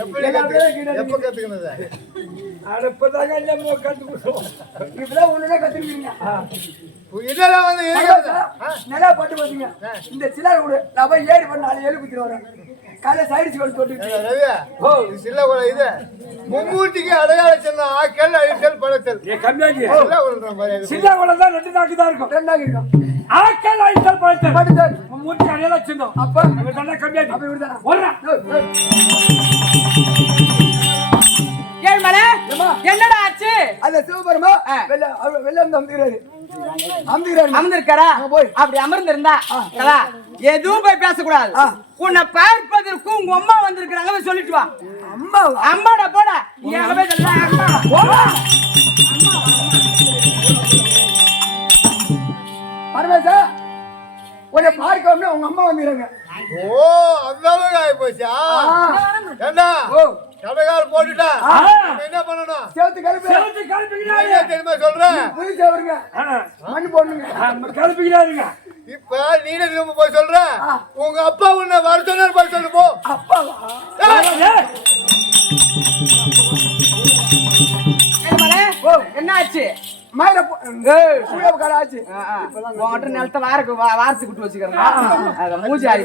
எப்ப கத்துக்கினது? இப்பதாங்க இப்பதான் ஒண்ணுதான் கத்துக்கிறீங்க. இதெல்லாம் வந்து நல்லா பாட்டு பாத்தீங்க. இந்த சிலர் கூட நான் போய் ஏறி பண்ண 4 ஏழு குத்தி வரேன். காலை சைடு சிவன் தொட்டு சில்ல கூட இது மும்மூர்த்திக்கு அடையாள சின்ன ஆக்கல் அழித்தல் பழத்தல். சில்ல கூட தான் 2 நாக்கு தான் இருக்கும். 2 நாக்கு இருக்கும். ஆக்கல் அழித்தல் பழத்தல் மும்மூர்த்தி அடையாள சின்னம். அப்ப இவங்க கம்மியா அப்ப இவர்தான் ஓடுறா. ஏழ்மலை என்னடா ஆச்சு? அந்த சிவபெருமா வெள்ள அமர்ந்துறாரு. அமர்ந்திருக்காரா? அப்படி அமர்ந்திருந்தா எதுவும் போய் பேசக்கூடாது. உன்னை பார்ப்பதற்கும் உங்க அம்மா வந்திருக்கிறாங்க சொல்லிட்டு வா. அம்மா அம்மாடா போடா. பரமேசா உன்னை பார்க்க உங்க அம்மா வந்துருங்க. ஓ அந்த அளவுக்கு ஆகி போச்சா? ஏண்டா கடகால் போட்டுட்டா என்ன பண்ணணும்? சேத்து கலப்பிக்கிறாங்க. தெரியுமா சொல்றேன்? புளி சேவருங்க மண்ணு போடுங்க கலப்பிக்கிறாருங்க. இப்ப நீனே திரும்ப போய் சொல்ற உங்க அப்பா உன்னை வர சொன்னார் போய் சொல்லு போ. அப்பா என்ன ஆச்சு? மயில ஆச்சு உங்ககிட்ட நிலத்தை வாரத்து விட்டு வச்சுக்கிறேன். மூச்சு ஆடி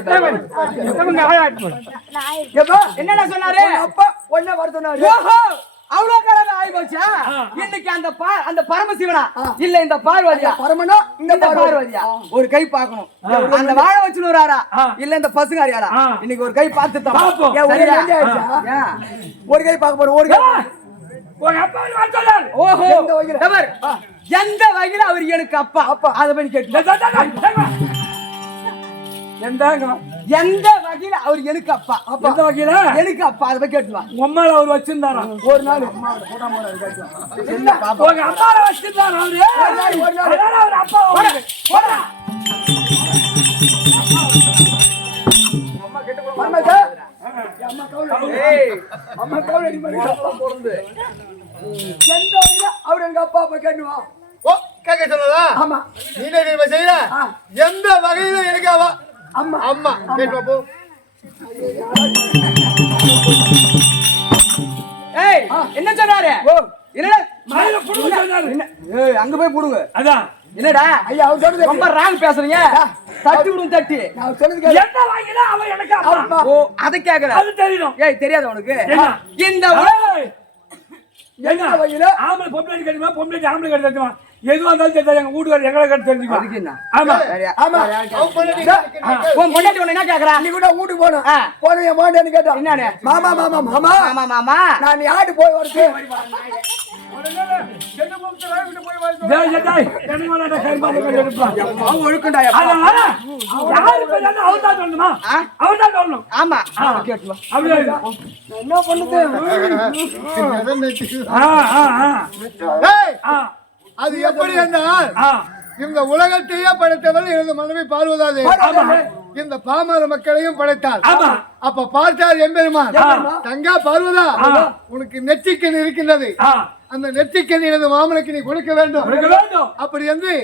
என்னடா சொன்னாரு? அப்பா ஒன்ன வர சொன்னாரு. அவ்வளவு காலம் ஆகி போச்சா? இன்னைக்கு அந்த பரமசிவனா இல்ல இந்த பார்வதியா? பரமனா இந்த பார்வதியா? ஒரு கை பார்க்கணும். அந்த வாழை வச்சுன்னு வராரா இல்ல இந்த பசுகாரியாரா? இன்னைக்கு ஒரு கை பார்த்துட்டோம். ஒரு கை பார்க்க போறோம். ஒரு கை எந்த வகையில அவர் எனக்கு அப்பா அதை பத்தி கேட்டு எந்த வகையில அவர் எனக்கு அப்பா எந்த வகையில எனக்கு அப்பா அதை போய் கேட்டுலாம். அம்மால அவர் வச்சிருந்தாரா? ஒரு நாள் அம்மால வச்சிருந்தாரா? அவர் அப்பா அவர் எங்க அப்பா அப்பா கேட்டுவான். ஓ கேட்க சொன்னதா? ஆமா. நீனே செய்யற எந்த வகையில எனக்கு அவ அம்மா அம்மா கேட்டு போ. ஏய் என்ன சொன்னாரு? என்னடா மயில புடுங்க சொன்னாரு. ஏய் அங்க போய் புடுங்க. அதான் என்னடா ஐயா அவர் சொன்னது ரொம்ப ராங் பேசுறீங்க. தட்டி விடுங்க தட்டி. நான் சொன்னது என்ன வாங்கினா அவ எனக்கு அம்மா. ஓ அத கேக்குற. அது தெரியும். ஏய் தெரியாத உனக்கு? இந்த என்ன வகையில ஆம்பளை பொம்பளை கடிமா பொம்பளை ஆம்பளை கடி தெரியுமா? எதுவா இருந்தாலும் தெரியாது. எங்க வீட்டுக்காரர் எங்களை கட்டி தெரிஞ்சுக்கோ. அதுக்கு என்ன? ஆமா ஆமா. உன் பொண்டாட்டி உன்னை என்ன கேக்குறா? நீ கூட வீட்டுக்கு போணும். போன என் மாட்டேன்னு கேட்டா என்னன்னு? மாமா மாமா மாமா மாமா மாமா நான் யாரு போய் வருது? ஆமா என்ன பண்ணுது? அது எப்படி என்றால் இந்த உலகத்தையே படைத்தவள் எனது மனைவி பார்வதாதே இந்த பாமர மக்களையும் படைத்தாள். அப்ப பார்த்தார் எம்பெருமான், தங்கா பார்வதா உனக்கு நெற்றிக்கண் இருக்கின்றது, அந்த நெற்றிக்கண் எனது மாமனுக்கு நீ கொடுக்க வேண்டும். அப்படி என்று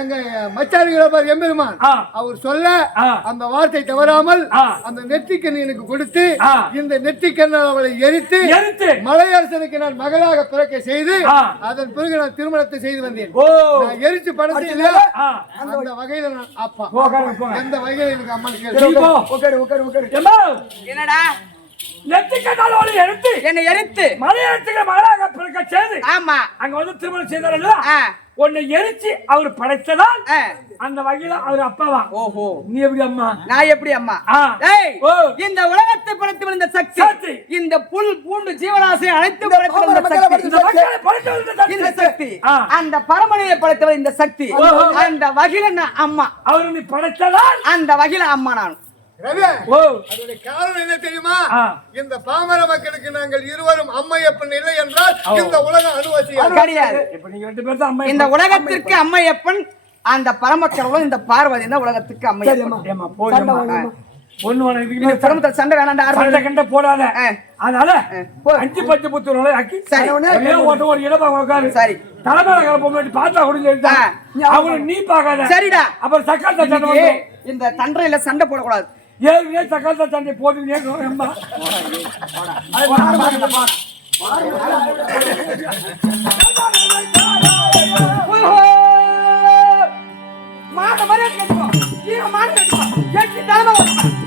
எங்க மச்சாரிகள் எம்பெருமான் அவர் சொல்ல அந்த வார்த்தை தவறாமல் அந்த நெற்றிக்கண் எனக்கு கொடுத்து இந்த நெற்றிக்கண்ணால் அவளை எரித்து மலையரசனுக்கு நான் மகளாக பிறக்க செய்து அதன் பிறகு நான் திருமணத்தை செய்து வந்தேன். நான் எரித்து படத்தை அந்த வகையில நான் அப்பா எந்த வகையில எனக்கு அம்மன் என்னடா நெத்திக்கண்ணால் எடுத்து என்னை எரித்து மலையரசனுக்கு மகளாக பிறக்க செய்து ஆமா அங்க வந்து திருமணம் செய்தார். உன்னை எரிச்சு அவர் படைத்ததால் அந்த வகையில அவர் அப்பாவா? ஓஹோ நீ எப்படி அம்மா? நான் எப்படி அம்மா? இந்த உலகத்தை படைத்து வந்த சக்தி, இந்த புல் பூண்டு ஜீவராசி அனைத்து இந்த சக்தி, அந்த பரமனையை படைத்தவர் இந்த சக்தி, அந்த வகையில நான் அம்மா. அவர் நீ படைத்ததால் அந்த வகையில அம்மா நான். காரணம் என்ன தெரியுமா? இந்த பாமர மக்களுக்கு நாங்கள் இருவரும் அம்மையப்பன் இல்லை என்றால் இந்த உலகம் அனுபவிச்சு கிடையாது. இந்த உலகத்திற்கு அம்மையப்பன் அந்த பரமக்கடவுளும் இந்த பார்வதி இந்த உலகத்துக்கு அம்மையப்பன். சண்டை வேணாண்டா போடாத. அதனால 5-10 புத்தூர்களை ஆக்கி ஒரு இடமாக உட்காரு. சரி தலைமையில போட்டு பார்த்தா கொடுங்க. அவங்களை நீ பார்க்காத. சரிடா. அப்புறம் சக்கரத்தை இந்த தண்டையில சண்டை போடக்கூடாது. ஏற்கனவே சக்காத்த சண்டை போட்டுக்கிட்டே ரொம்ப மாட்ட மாதிரி கட்டுவோம் நீங்க மாட்ட கட்டுவோம் எட்டு தலைமை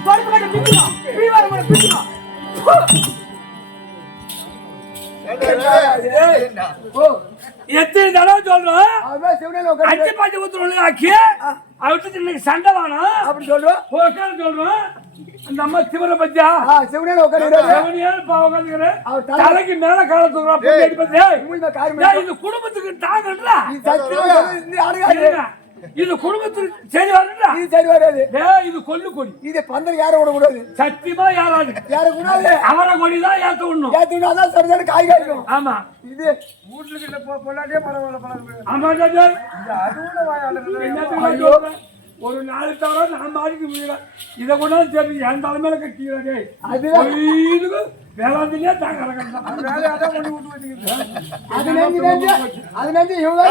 தொடர்பு கட்ட பிடிக்கும் பீவாரம் பிடிக்கும் எத்தனை தடவை சொல்றோம் அஞ்சு பாட்டி ஊத்துறோம் ஆக்கி அவர்கிட்ட இன்னைக்கு சண்டை வேணும் அப்படி சொல்றோம் சொல்றோம் அந்த அம்மா சிவர பத்தியா சிவனேல உட்காந்துக்கிறேன் தலைக்கு மேல கால தூக்குறான் இது குடும்பத்துக்கு தாங்கன்றா இது குடும்பத்துக்கு சரி வரல இது சரி வராது இது கொல்லு கொடி இது பந்தல் யார விட கூடாது சத்தியமா யாராது யார கூடாது அவரை கொடிதான் ஏத்த விடணும் ஏத்துனாதான் சரி சரி காய் காய்க்கும் ஆமா இது வீட்டுல கிட்ட பொல்லாட்டே பரவாயில்ல ஆமா அதுவும் ஒரு நாலு தவிர நான் மாறிக்க முடியல இதை கூட சரி என் தலைமையில கட்டிக்கிறாங்க வேளாண்மையிலே தாங்க அது நன்றி இவங்க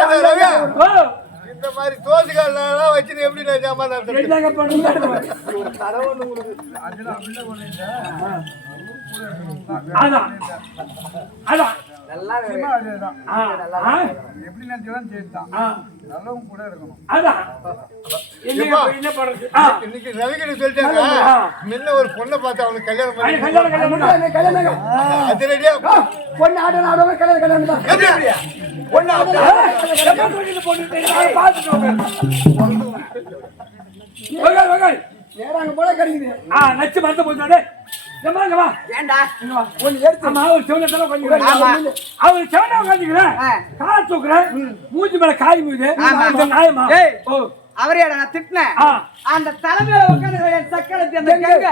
இந்த மாதிரி தோசுகள் வச்சு எப்படி என்னங்க பண்ணுங்க அதான் அதான் எப்படி நினைச்சாலும் சரிதான் நல்லவும் கூட இருக்கணும் அதான் என்ன பண்றது இன்னைக்கு ரவிகிட்ட சொல்லிட்டாங்க முன்ன ஒரு பொண்ணை பார்த்து அவனுக்கு கல்யாணம் பண்ணி கல்யாணம் அது ரெடியா பொண்ணு ஆடுற கல்யாணம் தான் பொண்ணு ஏறாங்க போல கிடைக்குது நச்சு மறந்து போச்சு ஏண்டா அவர் செவனத்துல அவர் செவன உட்காந்துக்கிறேன் கால தூக்குறேன் மூஞ்சி மேல காய் மூது நியாயமா அவரையோட நான் திட்டினேன் அந்த தலைமையில உட்காந்து சக்கரத்தி அந்த கங்க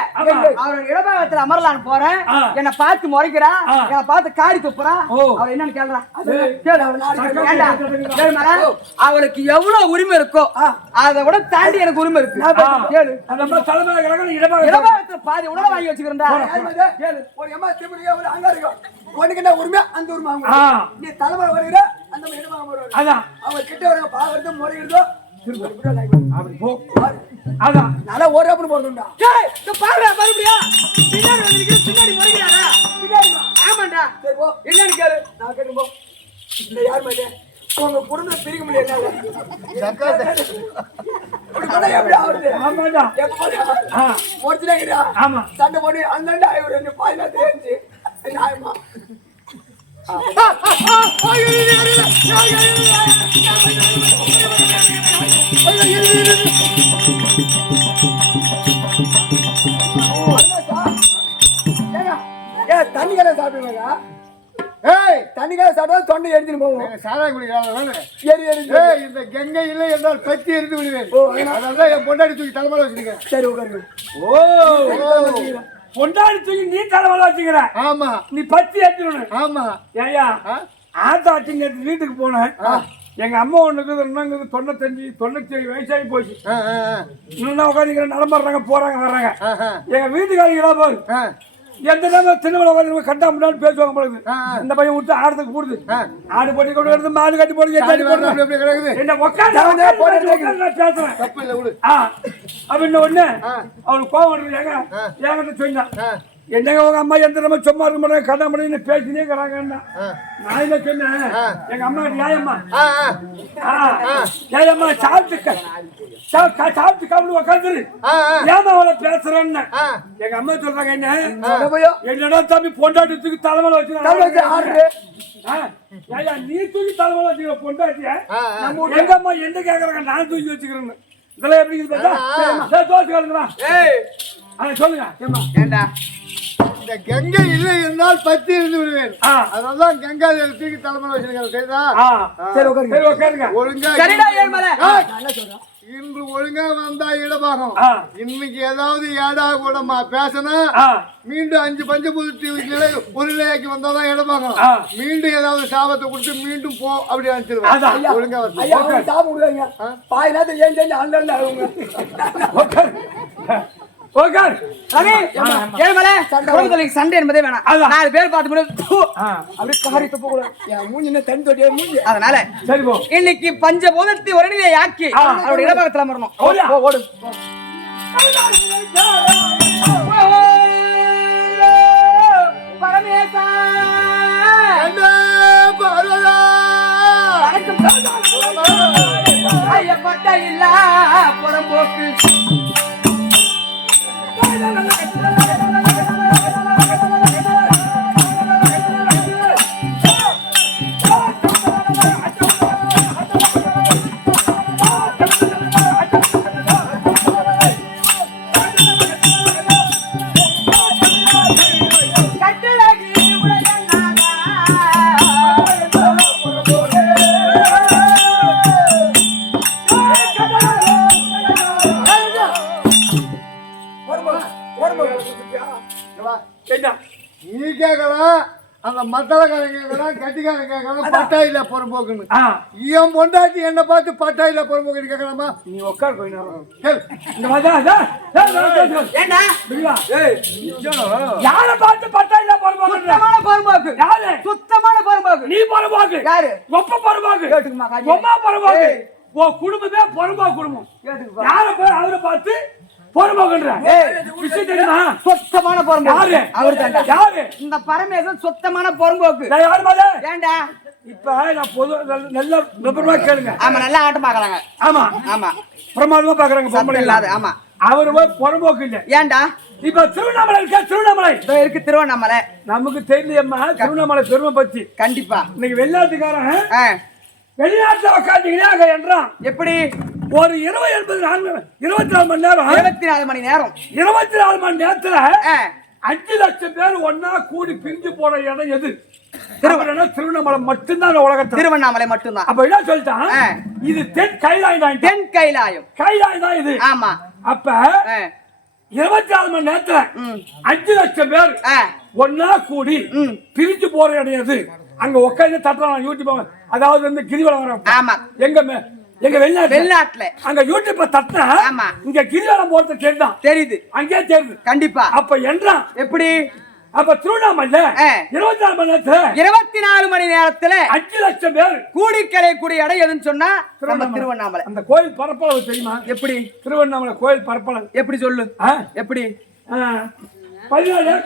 அவரோட இடபாகத்துல அமரலான்னு போறேன் என்ன பார்த்து முறைக்கிறா என்ன பார்த்து காடி துப்புறான் அவ என்னன்னு கேள்றான் அவளுக்கு எவ்வளவு உரிமை இருக்கோ அதை விட தாண்டி எனக்கு உரிமை இருக்கு கேளு இடபாகத்துல பாதி உணவு வாங்கி வச்சுக்கிறேன்டா கேளு ஒரு எம்மா திமுக ஒரு அங்க இருக்கும் உனக்கு என்ன உரிமை அந்த உரிமை நீ தலைமை வருகிற அந்த இடபாகம் வருவாங்க அதான் அவங்க கிட்ட வர பாக்குறது முறைகிறதோ நல்லா ஒரு அப்படி போடுறா பின்னாடி வந்திருக்கிற பின்னாடி முறைகிறாரா ஆமாண்டா சரி போ என்னன்னு கேளு நான் கேட்டு போ இந்த யார் மாதிரி உங்க குடும்பம் பிரிக்க முடியாது சண்டை போட்டு அந்த ரெண்டு பாயினா தெரிஞ்சு நியாயமா தண்ணிக்கார சாப்பிடுவாங்க தண்ணிக்கார சாப்பிட்டா தொண்டை எடுத்துட்டு போவோம் சாராய குடிக்கிறாங்க இந்த கங்கை இல்லை என்றால் பத்தி எரிந்து விடுவேன் அதனால என் பொண்டாடி தூக்கி தலைமையில வச்சிருக்கேன் சரி உட்காருங்க பொண்டாடி தூக்கி நீ தலைமையில வச்சுக்கிற ஆமா நீ பத்தி எடுத்துக்கணும் ஆமா ஏயா ஆத்தாட்டிங்க வீட்டுக்கு போனேன் எங்க அம்மா ஒண்ணுக்கு இன்னும் 97 வயசாகி போச்சு இன்னும் உட்காந்துக்கிற நடமாடுறாங்க போறாங்க வர்றாங்க எங்க வீட்டுக்காரங்களா போகுது எந்த நேரம் சின்ன உட்காந்து கட்டா முன்னாடி பேசுவாங்க போடுது இந்த பையன் விட்டு ஆடுறதுக்கு போடுது ஆடு போட்டி கொண்டு வருது மாடு கட்டி போடுது என்ன உட்காந்து பேசுறேன் அப்படின்னு ஒண்ணு அவனுக்கு கோவம் வருது என்கிட்ட சொன்னான் என்னங்க உங்க அம்மா எந்த நம்ம சும்மா இருக்க மாட்டாங்க கதை முடியும் பேசினே இருக்கிறாங்கன்னா நான் என்ன சொன்னேன் எங்க அம்மா நியாயம்மா நியாயம்மா சாப்பிட்டு கவலை உட்காந்துரு ஏமா அவளை பேசுறேன்னு எங்க அம்மா சொல்றாங்க என்னடா தம்பி பொண்டாட்டி தலைமையில வச்சு நீ தூக்கி தலைமையில வச்சுக்கிற பொண்டாட்டிய எங்க அம்மா என்ன கேக்குறாங்க நான் தூக்கி வச்சுக்கிறேன்னு இதெல்லாம் எப்படி தோசை கலந்துடா சொல்லுங்க ஏண்டா இந்த கங்கை இல்லை என்றால் பத்தி இருந்து விடுவேன் அதனாலதான் கங்கா தூக்கி தலைமையில வச்சிருக்கேன் ஒழுங்கா இன்று ஒழுங்கா வந்தா இடபாகம் இன்னைக்கு ஏதாவது ஏடா கூடமா பேசணும் மீண்டும் 5 பஞ்சபூதத்தி ஒரு நிலையாக்கி வந்தாதான் இடபாகம் மீண்டும் ஏதாவது சாபத்தை கொடுத்து மீண்டும் போ அப்படி அனுப்பிச்சிருவேன் ஒழுங்கா பாயினாத்து ஏன் செஞ்சு ஆண்டு சண்டை என்பதே வேணாம் 4 பேர் பார்த்து அதனால இன்னைக்கு பஞ்சபூதத்தை ஒருநிலை ஆக்கி அவருடைய இடபாகத்தில் வரணும். ஐயப்பட்ட இல்ல புறம்போக்கு என்ன நீ கேட்கலாம், அந்த மத்தளக்காரன் கேட்கலாம், கட்டிக்காரன் கேட்கலாம், பட்டா இல்ல புறம்போக்குன்னு. என் பொண்டாட்டி என்ன பார்த்து பட்டா இல்ல புறம்போக்குன்னு கேட்கலாமா? நீ உட்கார் கொஞ்ச நேரம். கேள். இங்க வாடா, ஏண்டா யார பார்த்து பட்டா இல்ல புறம்போக்கு? சுத்தமான புறம்போக்கு. யாரு? சுத்தமான புறம்போக்கு. நீ புறம்போக்கு. யாரு? ஒப்ப புறம்போக்கு. கேட்டுக்குமா காஜி. ஒம்மா புறம்போக்கு. ஓ குடும்பமே புறம்போக்கு குடும்பம். கேட்டுக்குமா. யார போய் அவரை பார்த்து புறம்போக்குன்ற? விஷயம் தெரியுமா? சுத்தமான புறம்போக்கு. யாரு? அவர்தான்டா. யாரு? இந்த பரமேசன் சுத்தமான புறம்போக்கு. நான் யாரு மாதிரி? ஏண்டா? இப்ப நான் பொது நல்ல விபரமா கேளுங்க. ஆமா நல்லா ஆட்டம் பாக்கலாங்க. ஆமா ஆமா பிரமாதமா பாக்குறாங்க பொம்பளை இல்லாத. ஆமா அவரு போய் புறம்போக்கு இல்ல. ஏண்டா? இப்ப திருவண்ணாமலை இருக்க, திருவண்ணாமலை இதோ இருக்கு திருவண்ணாமலை. நமக்கு தெரியலையம்மா திருவண்ணாமலை பெருமை பத்தி. கண்டிப்பா. இன்னைக்கு வெளிநாட்டுக்காரன் ஆ. வெளிநாட்டுல உட்காந்துக்கிட்டே அங்க என்றான். எப்படி? ஒரு 24 மணி நேரம் 24 மணி நேரம் 24 மணி நேரத்துல ஆ. 5 லட்சம் பேர் ஒன்னா கூடி பிரிஞ்சு போன இடம் எது? திருவண்ணாமலை மட்டும்தான் உலகத்துல. திருவண்ணாமலை மட்டும்தான். அப்ப என்ன சொல்லிட்டான்? ஆ. இது தென் கைலாயம் தான். தென் கைலாயம். கைலாயம் தான் இது. ஆமா. அப்ப ஆ. 24 மணி நேரத்துல 5 லட்சம் பேர் ஆ. ஒன்னா கூடி பிரிஞ்சு போற இடம் எது? அங்க உட்காந்து தட்டுறான் யூடியூப். அதாவது வந்து கிரிவலம் ஆமா. எங்க வெளிநாட்டுல அங்க யூடியூப் தட்டினா ஆமா. இங்க கிரிவலம் போறது தெரியுதான், தெரியுது. அங்கே தெரியுது. கண்டிப்பா. அப்ப என்றான் எப்படி? அப்ப திருவண்ணாமலை 24 மணி நேரத்துல 24 மணி நேரத்துல 5 லட்சம் பேர் கூடிக்கலை கூடிய இடம் எதுன்னு சொன்னா நம்ம திருவண்ணாமலை. அந்த கோயில் பரப்பளவு தெரியுமா? எப்படி? திருவண்ணாமலை கோயில் பரப்பளவு எப்படி சொல்லு. எப்படி? 17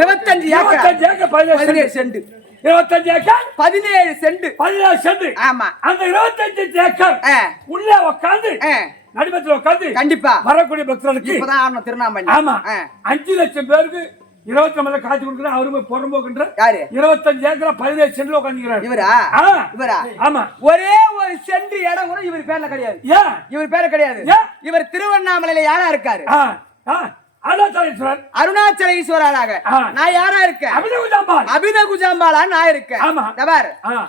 25 acre 17 cent 25 acre 17 cent 17 cent. ஆமா. அந்த 25 ஏக்கர் உள்ளே உட்கார்ந்து நடுமத்துல உட்கார்ந்து கண்டிப்பா வரக்கூடிய பக்தர்களுக்கு இப்பதான் ஆரம்பம் திருவண்ணாமலை. ஆமா 5 லட்சம் பேருக்கு 24 காட்சி கொடுக்குற அவரு புறம்போக்குன்ற. யாரு? 25 ஏக்கர் 17 சென்ட்ல உட்காந்துக்கிறாரு. இவரா? இவரா? ஆமா. ஒரே ஒரு சென்ட் இடம் கூட இவர் பேர்ல கிடையாது. ஏன் இவர் பேர்ல கிடையாது. இவர் திருவண்ணாமலையில யாரா இருக்காரு? அருணாச்சலேஸ்வரராக. நான் யாரா இருக்கேன்? அபித குஜாம்பாலா நான் இருக்கேன்.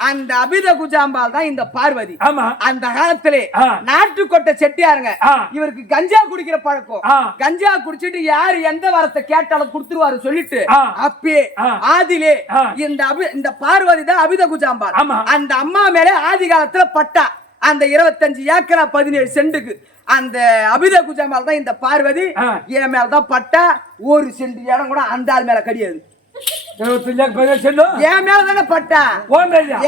அந்த அபித குஜாம்பால் தான் இந்த பார்வதி. அந்த காலத்திலே நாட்டுக்கொட்டை செட்டியாருங்க இவருக்கு கஞ்சா குடிக்கிற பழக்கம். கஞ்சா குடிச்சிட்டு யாரு எந்த வரத்தை கேட்டாலும் கொடுத்துருவாரு சொல்லிட்டு அப்பே ஆதிலே இந்த பார்வதி தான் அபித குஜாம்பால். அந்த அம்மா மேல ஆதி காலத்துல பட்டா அந்த 25 ஏக்கரா 17 சென்ட்டுக்கு அந்த அபித குஜாம்பால் தான் இந்த பார்வதி. என் மேலதான் பட்டா ஒரு சென்ட் இடம் கூட அந்த ஆள் மேல கிடையாது. 25 சென்ட் என் மேல தானே பட்டா.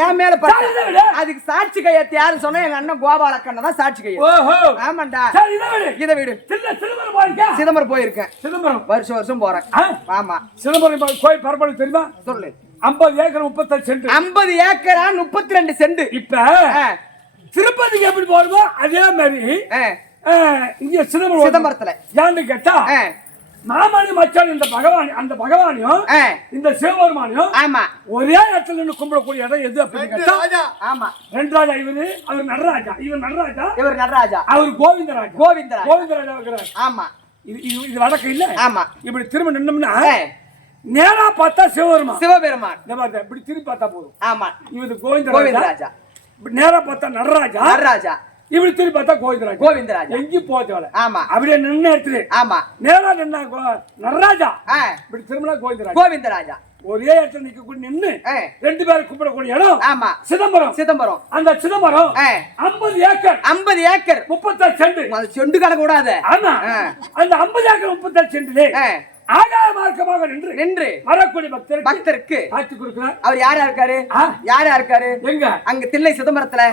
என் மேல பட்டா. அதுக்கு சாட்சி கையெழுத்து யாரு சொன்னா எங்க அண்ணன் கோபாலக்கண்ணன் தான் சாட்சி கையெழுத்து. ஆமாண்டா. இதை விடு. சிதம்பரம் போயிருக்கேன். சிதம்பரம் வருஷம் போறேன். ஆமா. சிதம்பரம் கோயில் பரப்பளவு தெரியுமா? சொல்லு. 50 ஏக்கர் 38 சென்ட். 50 ஏக்கரா 32 சென்ட். இப்ப திருப்பதிக்கு எப்படி போறதோ அதே மாதிரி இங்க சிதம்பரத்துல ஏன்னு கேட்டா மாமணி மச்சான் இந்த பகவான் அந்த பகவானையும் இந்த சிவபெருமானையும் ஆமா ஒரே இடத்துல நின்று கும்பிடக்கூடிய இடம் எது அப்படின்னு கேட்டா ஆமா 2 ராஜா. அவர் நடராஜா, இவர் நடராஜா, அவர் கோவிந்தராஜா இருக்கிறார். ஆமா. இது வடக்கு இல்ல. ஆமா. இப்படி திரும்ப நின்னோம்னா நேரா பார்த்தா சிவபெருமான் இப்படி திரும்பி பார்த்தா போதும். ஆமா. இவரு கோவிந்தராஜா. நேரா பார்த்தா நடராஜா. இப்படி திரும்பி பார்த்தா கோவிந்தராஜா. எங்கேயும் போச்சோல. ஆமா. அப்படியே நின்று எடுத்துரு. ஆமா. நேரா நின்னா நடராஜா. இப்படி திரும்பினா கோவிந்தராஜா. ஒரே இடத்துல நிக்கக்கூடிய நின்று 2 பேரும் கூப்பிடக்கூடிய இடம். ஆமா. சிதம்பரம். அந்த சிதம்பரம் 50 ஏக்கர் 38 சென்ட். சென்ட் கணக்கு கூடாது. ஆமா. அந்த 50 ஏக்கர் 38 சென்ட்ல ஆகாய மார்க்கமாக நின்று வரக்கூடிய பக்தருக்கு காட்சி கொடுக்கிறார். அவர் யாரா இருக்காரு? எங்க? அங்க தில்லை சிதம்பரத்துல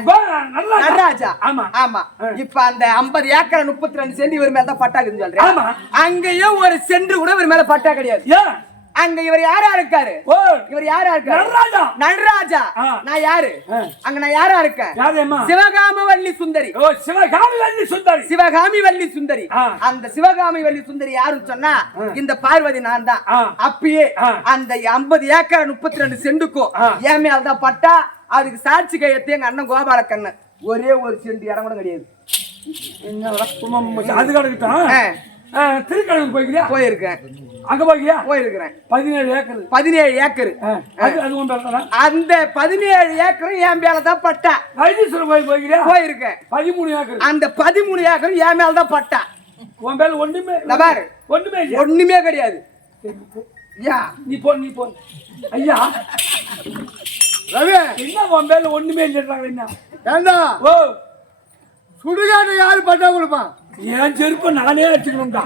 நடராஜா. ஆமா. இப்ப அந்த 50 ஏக்கர் 32 சென்ட் இவர் மேல தான் பட்டா இருக்குன்னு சொல்றேன். அங்கேயும் ஒரு சென்ட் கூட இவர் மேல பட்டா கிடையாது. அங்க இவர் யாரா இருக்காரு? ஓ இவர் யாரா இருக்காரு? நடராஜா. நடராஜா. நான் யாரு? அங்க நான் யாரா இருக்கேன்? யாரேம்மா? சிவகாமவல்லி சுந்தரி. ஓ சிவகாமவல்லி சுந்தரி. சிவகாமவல்லி சுந்தரி. அந்த சிவகாமவல்லி சுந்தரி யாருன்னு சொன்னா இந்த பார்வதி நான் தான். அப்பயே அந்த 50 ஏக்கர் 32 செண்டுக்கும் என் மேல தான் பட்டா. அதுக்கு சாட்சி கையெழுத்து எங்க அண்ணன் கோபாலக்கண்ணன். ஒரே ஒரு செண்டு இடம் கூட கிடையாது. அது கிடக்கட்டும். திருக்கடவுக்கு போய்க்கிறியா? போயிருக்கேன். அங்க போய்க்கிறியா? போயிருக்கிறேன். 17 ஏக்கர். 17 ஏக்கர். அந்த 17 ஏக்கரும் என் மேல தான் பட்டா. வைத்தீஸ்வரர் கோயில் போய்க்கிறியா? போயிருக்கேன். 13 ஏக்கர். அந்த 13 ஏக்கரும் என் மேல தான் பட்டா. உன் மேல ஒண்ணுமே ஒண்ணுமே கிடையாது. நீ போ ஐயா. ரவி என்ன உன் மேல ஒண்ணுமே இல்லைன்றாங்க என்ன? ஏண்டா ஓ சுடுகாட்டை யாரு பட்டா கொடுப்பான்? என் செருப்பை நானே அடிச்சுக்கணும்டா.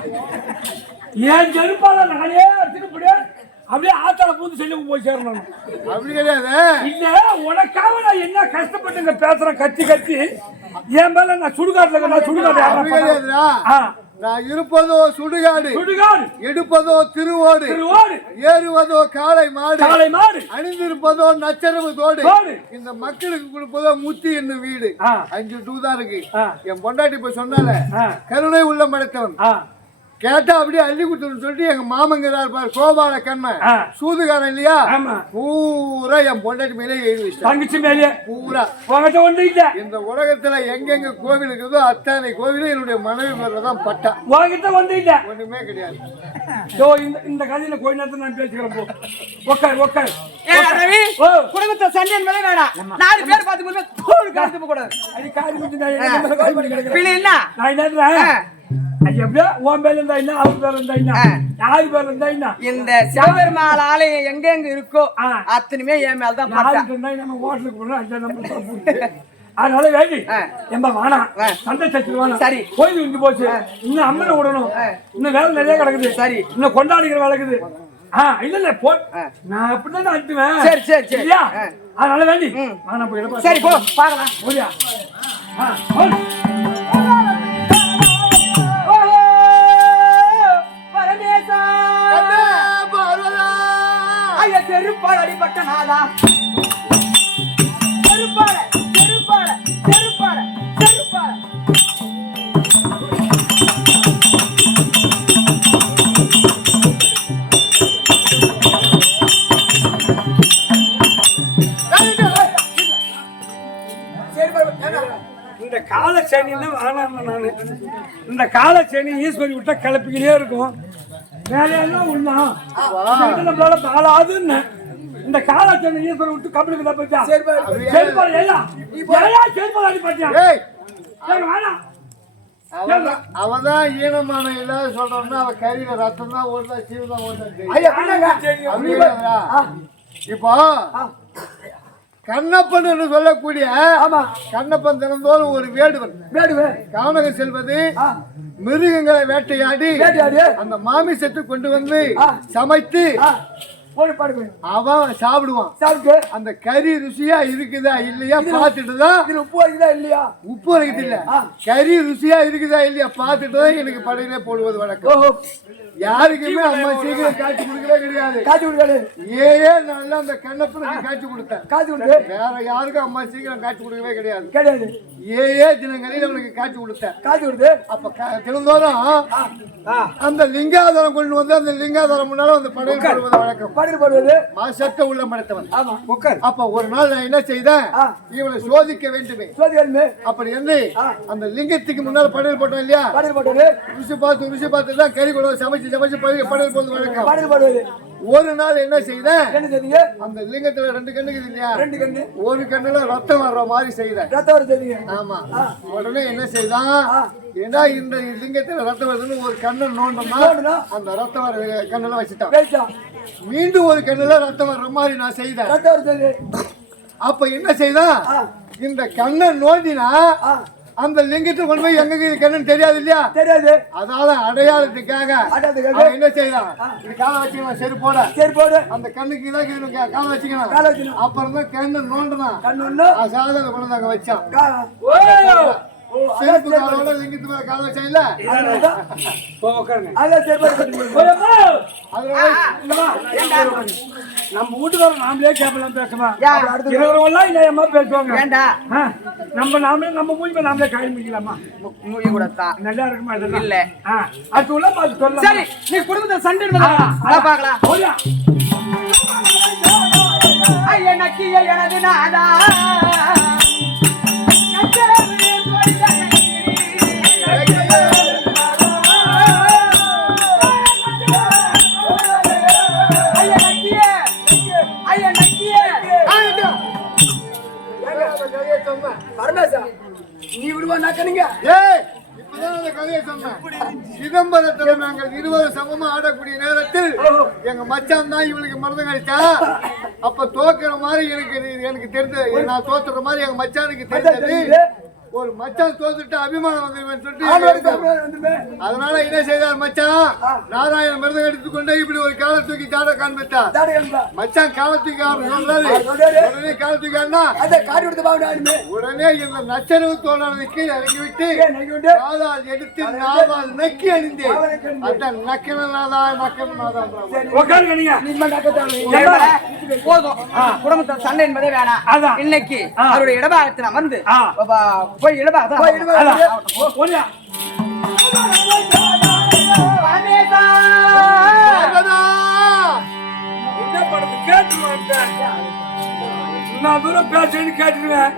என் செருப்பால நானே அடிச்சுக்க அப்படியே ஆத்தால பூந்து செல்லுக்கு போய் சேரணும். அப்படி கிடையாது. இல்ல உனக்காக நான் என்ன கஷ்டப்பட்டு பேசுறேன் கத்தி என் மேல நான் சுடுகாடு. நான் இருப்பதோ சுடுகாடு, எடுப்பதோ திருவோடு, ஏறுவதோ காளை மாடு, அணிந்திருப்பதோ நச்சரவு தோடு, இந்த மக்களுக்கு கொடுப்பதோ முத்தி என்னும் வீடு. 5 டூதான் இருக்கு. என் பொண்டாட்டி போய் சொன்னால கருணை உள்ள படைத்தவன் கேட்டா அப்படியே அள்ளி கொடுத்துன்னு சொல்லிட்டு எங்க மாமங்கிறார் பாரு கோபால கண்ணன் சூதுகாரன் இல்லையா, பூரா என் பொண்டாட்டி மேலே எழுதி வச்சு தங்கச்சி மேலே பூரா ஒன்று இல்ல. இந்த உலகத்துல எங்கெங்க கோவில் இருக்குதோ அத்தனை கோவிலும் என்னுடைய மனைவி பேர்லதான் பட்டா. உங்ககிட்ட ஒன்று இல்ல, ஒண்ணுமே கிடையாது. இந்த கதையில கோயில் நேரத்தில் நான் பேசிக்கிறேன். உட்கார் குடும்பத்தை சண்டை மேலே வேணாம். 4 பேர் பார்த்து கூடாது. இந்த சிவபெருமாள் ஆலயம் எங்க எங்க இருக்கோ அத்தனையுமே என் மேல்தான். அதனால வேண்டி எம்ப வேணாம் சண்டை சச்சு வேணாம். சரி கோயில் இருந்து போச்சு. இன்னும் அம்மனை விடணும். இன்னும் வேலை நிறைய கிடக்குது. சரி இன்னும் கொண்டாடிக்கிற வேலை இருக்குது. இல்ல போ நான் அப்படிதான் அனுப்புவேன். சரி சரி சரி. அதனால வேண்டி நான் போய் சரி போ பாக்கலாம். போயா செருப்பால் அடிபட்ட நாளா செருப்பால செருப்பால செருப்பால செருப்பால இந்த காலச்சேனி வேணாம். நானு இந்த காலச்சேனி ஈஸ்வரி விட்டா கிளப்பிக்கிட்டே இருக்கும். வேலையெல்லாம் உண்ணா நம்மளால பாலாதுன்னு இந்த காலச்சேனி ஈஸ்வரி விட்டு கபலுக்கு தான் போச்சா. அவதான் ஈனமான இல்லாத சொல்றோம்னா அவ கையில ரத்தம் தான் ஓடுதா சீவதான் ஓடுதா. இப்போ கண்ணப்பன் என்று சொல்லக்கூடிய கண்ணப்பன் தினந்தோறும் ஒரு வேடுவன் கானகம் செல்வது மிருகங்களை வேட்டையாடி அந்த மாமிசத்தை கொண்டு வந்து சமைத்து அவன் சாப்பிடுவான். அந்த கறி ருசியா இருக்குதா இல்லையா பார்த்துட்டு தான் உப்பு இருக்குதா இல்லையா, உப்பு இருக்குது இல்ல கறி ருசியா இருக்குதா இல்லையா பார்த்துட்டு தான் எனக்கு படையிலே போடுவது வழக்கம். யாருக்குமே அம்மா சீக்கிரம் காட்சி கொடுக்கவே கிடையாது. ஏயே நல்லா அந்த கண்ணப்பனுக்கு காட்சி கொடுத்தேன். வேற யாருக்கும் அம்மா சீக்கிரம் காட்சி கொடுக்கவே கிடையாது. ஏயே தினங்களில் அவனுக்கு காட்சி கொடுத்தேன். அப்ப தினந்தோறும் அந்த லிங்காதாரம் கொண்டு வந்து அந்த லிங்காதாரம் முன்னால அந்த படையில் போடுவது வழக்கம். மாசத்த உள்ள மடைத்தவன். அப்ப ஒரு நாள் நான் என்ன செய்தேன், இவனை சோதிக்க வேண்டுமே. அப்படி என்று அந்த லிங்கத்துக்கு முன்னால படையல் போட்டோம் இல்லையா, ருசி பார்த்து தான் கறி கூட சமைச்சு படையல் போடுவது வழக்கம். ஒரு நாள் என்ன செய்தேன், அந்த லிங்கத்துல 2 கண்ணு இருக்குது இல்லையா, ஒரு கண்ணுல ரத்தம் வர்ற மாதிரி செய்தேன். ஆமா உடனே என்ன செய்தான், ஏன்னா இந்த லிங்கத்துல ரத்தம் வருதுன்னு ஒரு கண்ணை நோண்டோம்னா அந்த ரத்தம் வர கண்ணுல வச்சுட்டான். மீண்டும் ஒரு கண்ணுல ரத்தம் வர்ற மாதிரி நான் செய்தேன். அப்ப என்ன செய்தான், இந்த கண்ணை நோண்டினா அந்த லிங்கத்தை கொண்டு போய் எங்க கண்ணு தெரியாது இல்லையா, அதால அடையாளத்துக்காக என்ன செய்யலாம், இது காலை வச்சுக்கலாம், செருப்போட அந்த கண்ணுக்கு தான் காலை வச்சுக்கலாம். அப்புறம் தான் கண்ணு நோண்டனா சாதனை கொண்டு அங்க வச்சான். செருப்பு காலோட லிங்கத்து மேல கால வச்சாங்கல்ல போ உட்காருங்க. அதான் சரி போய் போயம்மா. அதுல நம்ம வீட்டுக்காரர் நாமளே கேப்பலாம் பேசலாம். யா. இருக்கிறவங்களாம் இல்லையம்மா பேசுவாங்க. ஏண்டா ஆ, நம்ம மூலியமா நாமளே காய் முடிக்கலாமா? மூவி கூட தான் நல்லா இருக்குமா இதெல்லாம்? இல்ல. ஆ, அது உள்ள பார்த்து சொல்லலாம். சரி நீ குடும்பத்துல சண்டை பாக்கலாம் ஓடியா. ஐயா நக்கிய எனது நாதா பரமேசா நீ விடுவா நாக்கணுங்க ஏய் இப்பதான் அந்த கதையை சொன்னேன். சிதம்பரத்துல நாங்கள் இருவரும் சமமா ஆடக்கூடிய நேரத்தில் எங்க மச்சான் தான் இவளுக்கு மருந்து கழிச்சா. அப்ப தோக்குற மாதிரி எனக்கு தெரிஞ்ச நான் தோத்துற மாதிரி எங்க மச்சானுக்கு தெரிஞ்சது. ஒரு மச்சான் தோத்துட்டு அபிமானம் வந்துருவேன் சொல்லிட்டு அதனால என்ன செய்தார் மச்சான் நாராயண மருந்து எடுத்து கொண்டு இப்படி ஒரு காலை தூக்கி தாட காண்பித்தார். மச்சான் காலை தூக்கி சொல்றாரு. உடனே காலை தூக்கினா உடனே இந்த நச்சரவு தோழனை கீழே இறங்கி விட்டு காலால் எடுத்து நாவால் நக்கி அணிந்தேன். அந்த நக்கனாதா நக்கனாதா உட்காருங்க நீங்க. போதும் குடும்பத்துல சண்டை என்பதே வேணாம். அதான். இன்னைக்கு அவருடைய இடபாகத்தில் அமர்ந்து போய் இடபாகத்தில் ஓடியா. என்ன படத்து கேட்டுருவேன். நான் தூரம் பேசுன்னு கேட்டுருவேன்.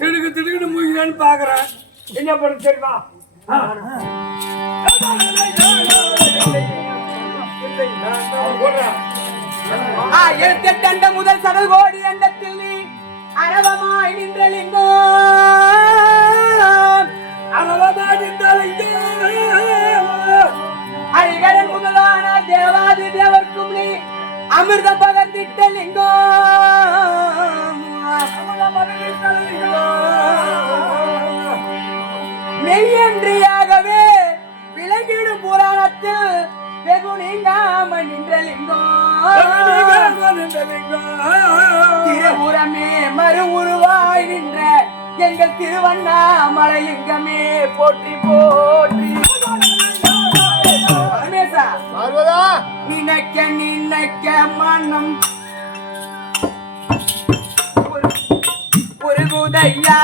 திடுக்குன்னு மூழ்கிறான்னு பாக்குறேன். என்ன படம் தெரியுமா? எழுத்தெட்ட முதல் சடல் கோடி அண்டத்தில் நீ அரவமாய் நின்றலிங்கோ அழிகடன் முதலான தேவாதி தேவர்க்கும் நீ அமிர்த பகர்ந்திட்ட லிங்கோ மெய்யன்றியாகவே விலகிடும் புராணத்தில் வெகு நீங்காம நின்றலிங்கோ திருபுறமே மறு உருவாய் நின்ற எங்கள் திருவண்ணாமலைலிங்கமே போற்றி போற்றி. பரமேசா நினைக்க நினைக்க மனம் புருகுதையா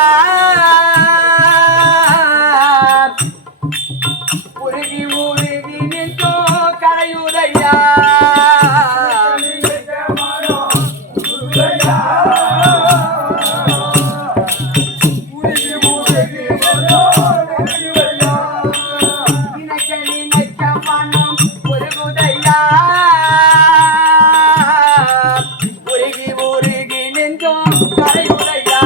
உருகி உருகி நின்றோ கரையுதையா உருகி உருகி நின்றோ கரையுதையா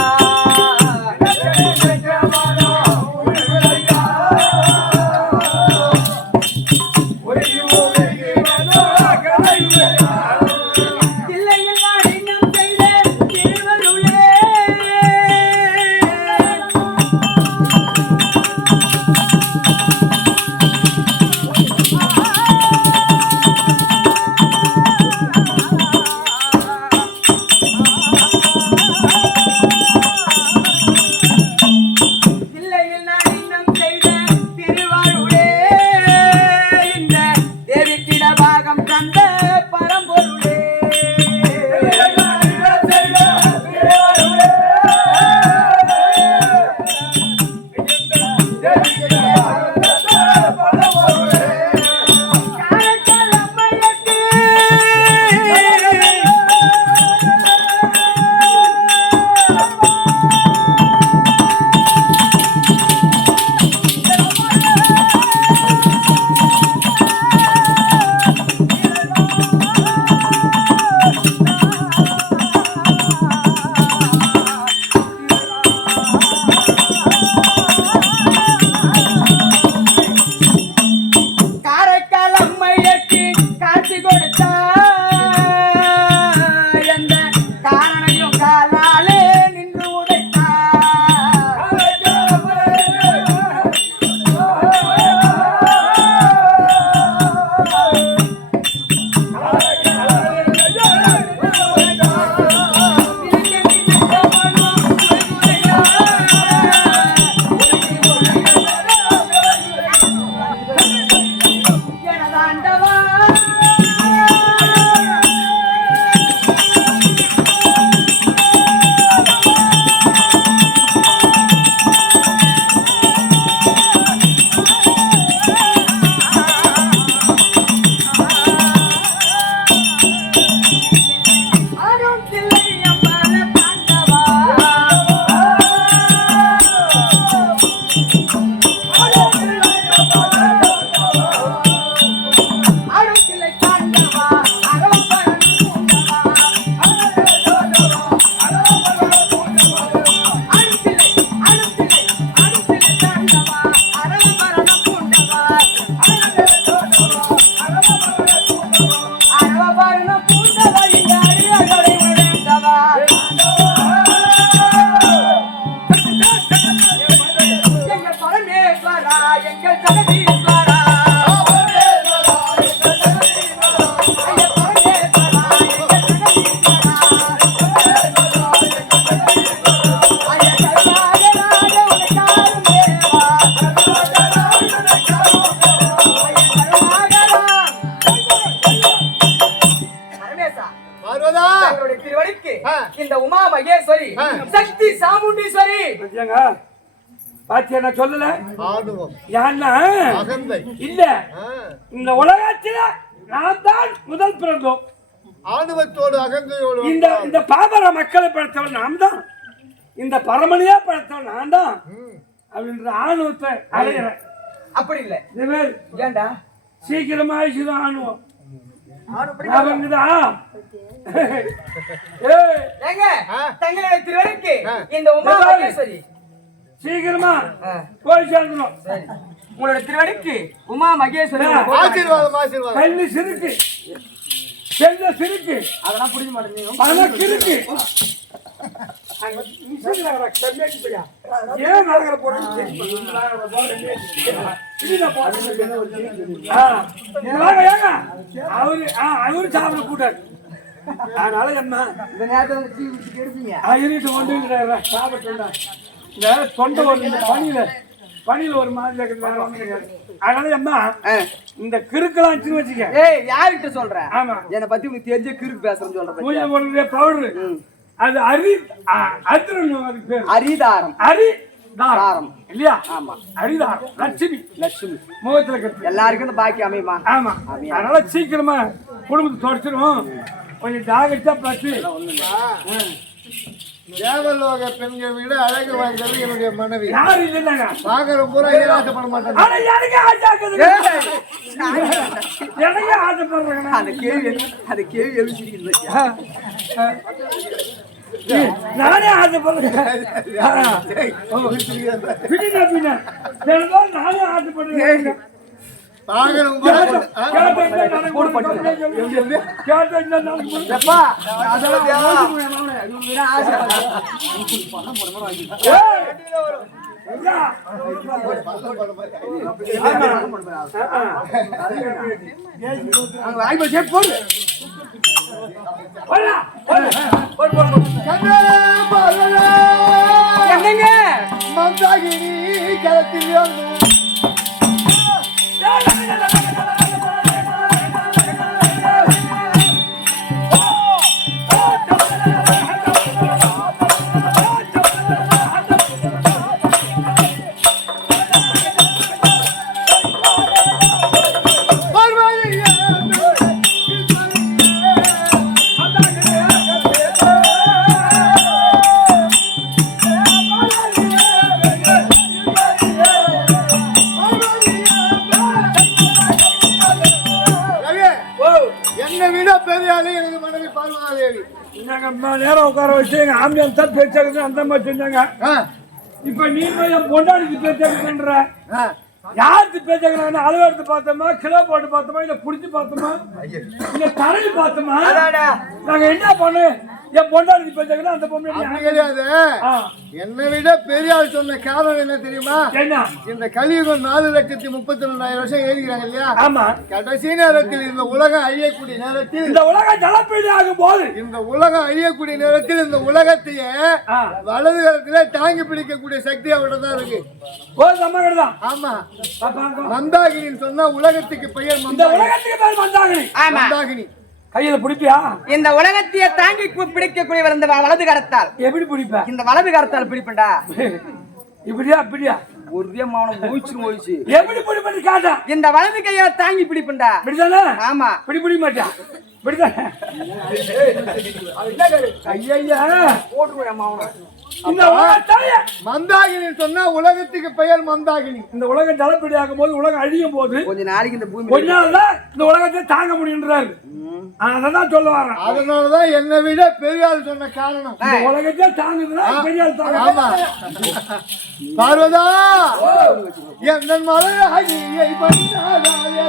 பார்வதா தங்களுடைய திருவடிக்கு இந்த உமா மகேஸ்வரி சக்தி சாமுண்டீஸ்வரி ஏங்க பாத்தியா நான் சொல்லல ஆடுவோம் ஏன்னா அகந்தை இல்ல இந்த உலகத்துல நான் தான் முதல் பிறந்தோம் ஆணவத்தோடு அகந்தையோடு இந்த இந்த பாபர மக்களை படைத்தவன் நான் தான் இந்த பரமனியா படைத்தவன் நான் தான் அப்படின்ற ஆணவத்தை அடையிறேன் அப்படி இல்ல ஏண்டா சீக்கிரமா ஆயிடுச்சுதான் ஆணுவோம் ஏங்க தங்களுடைய திருவடிக்கு இந்த உமா மகேஸ்வரி சீக்கிரமா போய் சேர்க்கணும் உங்களோட திருவடிக்கு உமா மகேஸ்வரி ஆசீர்வாதம் ஆசீர்வாதம் கல்லு சிறுக்கு செல்ல சிறுக்கு அதெல்லாம் புரிய மாட்டேங்குது பணம் சிறுக்கு ஏன் நகர அவரு சாப்பிட கூட்டாரு அதனால என்ன இந்த நேரத்தில் எடுப்பீங்க கொண்டு சாப்பிட்டு இந்த தொண்டை ஒரு பனியில ஒரு மாதிரி அதனால அம்மா இந்த கிறுக்கெல்லாம் வச்சுக்க ஏய் யார்கிட்ட சொல்ற ஆமா என்னை பத்தி உனக்கு தெரிஞ்ச கிறுக்கு பேசுறேன்னு சொல்ற பூஜை போடுற பவுடர் அது அரிதாரம் அரிதாரம் இல்லையா ஆமா அரிதாரம் லட்சுமி லட்சுமி முகத்துல கட்டு எல்லாருக்கும் இந்த பாக்கி அமையுமா ஆமா அதனால சீக்கிரமா குடும்பத்தை தொடச்சிடும் கொஞ்சம் ஜாகிரதா பார்த்து தேவலோக பெண்களை விட அழகு வாய்ந்தது என்னுடைய மனைவி யாரு இல்லைங்க பாக்குற பூரா ஆசைப்பட மாட்டேன் ஆனா எனக்கு ஆசை ஆகுது எனக்கு ஆசைப்படுறேன் அந்த கேள்வி எழுதிருக்கீங்க நானே ஆசைப்படுறேன் நானே ஆசைப்படுறேன் பாக்குறோம் என்னங்க மந்தாகினி களத்தில் நேரம் உட்கார வச்சு எங்க ஆம்பியன்ஸ் தான் பேச்சாக்குது அந்த மாதிரி சொன்னாங்க இப்ப நீ என் பொண்டாடிக்கு பேச்சாக்குன்ற யாருக்கு பேச்சாக்குறாங்க அளவு எடுத்து பார்த்தோமா கிலோ போட்டு பார்த்தோமா இல்ல புடிச்சு பார்த்தோமா இல்ல தடவி பார்த்தோமா நாங்க என்ன பண்ணு என் பொண்டாடிக்கு பேச்சாக்குறா அந்த பொண்ணு கிடையாது என்னை விட பெரிய ஆள் சொன்ன காரணம் என்ன தெரியுமா என்ன இந்த கலியுகம் 4,32,000 வருஷம் எழுதிக்கிறாங்க இல்லையா ஆமா கடைசி நேரத்தில் இந்த உலகம் அழியக்கூடிய நேரத்தில் இந்த உலகம் ஜலப்பீடி ஆகும் போது இந்த உலகம் அழியக்கூடிய நேரத்தில் இந்த உலகத்தையே வலது கரத்துல தாங்கி பிடிக்கக்கூடிய சக்தி அவர்கிட்ட தான் இருக்கு ஆமா மந்தாகினின்னு சொன்னா உலகத்துக்கு பெயர் மந்தாகினி கையில பிடிப்பியா இந்த உலகத்தையே தாங்கி பிடிக்கக்கூடியவர் இந்த வலது கரத்தால் எப்படி பிடிப்ப இந்த வலது கரத்தால் பிடிப்பண்டா இப்படியா அப்படியா ஒரே மாவனம் மூச்சு எப்படி பிடிப்பது காட்டா இந்த வலது கையை தாங்கி பிடிப்பண்டா பிடிதானே ஆமா பிடிக்க மாட்டியா பிடிதானே ஐயா போட்டுருவேன் மாவனம் மந்தாகினி சொன்னா உலகத்துக்கு பெயர் மந்தாகினி இந்த உலகம் ஜலப்படி ஆகும் போது உலகம் அழியும் போது கொஞ்ச நாளைக்கு இந்த பூமி கொஞ்ச நாள் தான் இந்த உலகத்தை தாங்க முடியுன்றாரு அதான் சொல்ல வரேன் அதனாலதான் என்னை விட பெரிய ஆள் சொன்ன காரணம் இந்த உலகத்தை தாங்குதுன்னா பெரிய ஆள் தாங்க பார்வதா எந்த மலையை பண்ணாதாயே